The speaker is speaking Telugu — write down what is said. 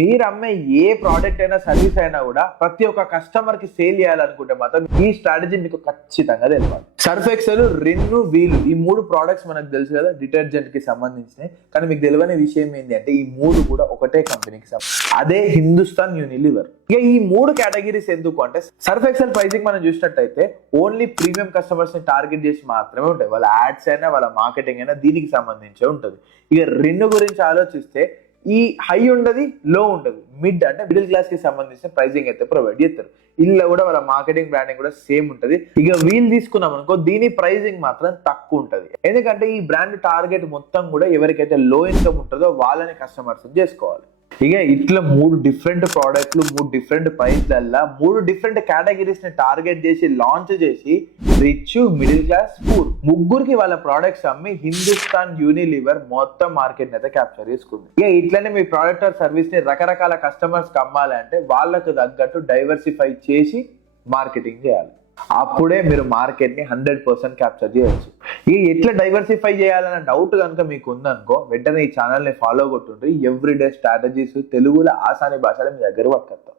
మీరు అమ్మే ఏ ప్రోడక్ట్ అయినా సర్వీస్ అయినా కూడా ప్రతి ఒక్క కస్టమర్ కి సేల్ చేయాలనుకుంటే మాత్రం ఈ స్ట్రాటజీ మీకు ఖచ్చితంగా తెలియాలి. సర్ఫ్ ఎక్సెల్, రిన్ను, వీలు ఈ మూడు ప్రోడక్ట్స్ మనకు తెలుసు కదా డిటర్జెంట్ కి సంబంధించినవి. కానీ మీకు తెలియని విషయం ఏంటి అంటే ఈ మూడు కూడా ఒకటే కంపెనీకి సంబంధించి, అదే హిందుస్థాన్ యూనిలివర్. ఇక ఈ మూడు కేటగిరీస్ ఎందుకు అంటే సర్ఫ్ ఎక్సెల్ ప్రైసింగ్ మనం చూసినట్టయితే ఓన్లీ ప్రీమియం కస్టమర్స్ ని టార్గెట్ చేసి మాత్రమే ఉంటాయి. వాళ్ళ యాడ్స్ అయినా వాళ్ళ మార్కెటింగ్ అయినా దీనికి సంబంధించే ఉంటుంది. ఇక రిన్ను గురించి ఆలోచిస్తే ఈ హై ఉండదు, లో ఉండదు, మిడ్ అంటే మిడిల్ క్లాస్ కి సంబంధించిన ప్రైసింగ్ అయితే ప్రొవైడ్ చేస్తారు. ఇలా కూడా వాళ్ళ మార్కెటింగ్ బ్రాండింగ్ కూడా సేమ్ ఉంటది. ఇక వీల్ తీసుకున్నాం అనుకో దీని ప్రైసింగ్ మాత్రం తక్కువ ఉంటది. ఎందుకంటే ఈ బ్రాండ్ టార్గెట్ మొత్తం కూడా ఎవరికైతే లో ఇన్కమ్ ఉంటుందో వాళ్ళని కస్టమర్స్ చేసుకోవాలి. ఇక ఇట్లా మూడు డిఫరెంట్ ప్రోడక్ట్లు, మూడు డిఫరెంట్ ప్రైస్లల్లా మూడు డిఫరెంట్ కేటగిరీస్ ని టార్గెట్ చేసి లాంచ్ చేసి రిచ్, మిడిల్ క్లాస్, పూర్ ముగ్గురికి వాళ్ళ ప్రోడక్ట్స్ అమ్మి హిందుస్థాన్ యూనిలివర్ మొత్తం మార్కెట్ అయితే క్యాప్చర్ చేసుకుంది. ఇక ఇట్లనే మీ ప్రోడక్ట్ ఆర్ సర్వీస్ ని రకరకాల కస్టమర్స్ కి అమ్మాలంటే వాళ్ళకు తగ్గట్టు డైవర్సిఫై చేసి మార్కెటింగ్ చేయాలి. అప్పుడే మీరు మార్కెట్ ని 100% క్యాప్చర్ చేయొచ్చు. ఈ ఎట్లా డైవర్సిఫై చేయాలన్న డౌట్ కనుక మీకు ఉందనుకో వెంటనే ఈ ఛానల్ ని ఫాలో కొట్టుండ్రి. ఎవ్రీడే స్ట్రాటజీస్ తెలుగులో ఆసాని భాషలో మీ దగ్గర పట్టుకొస్తాం.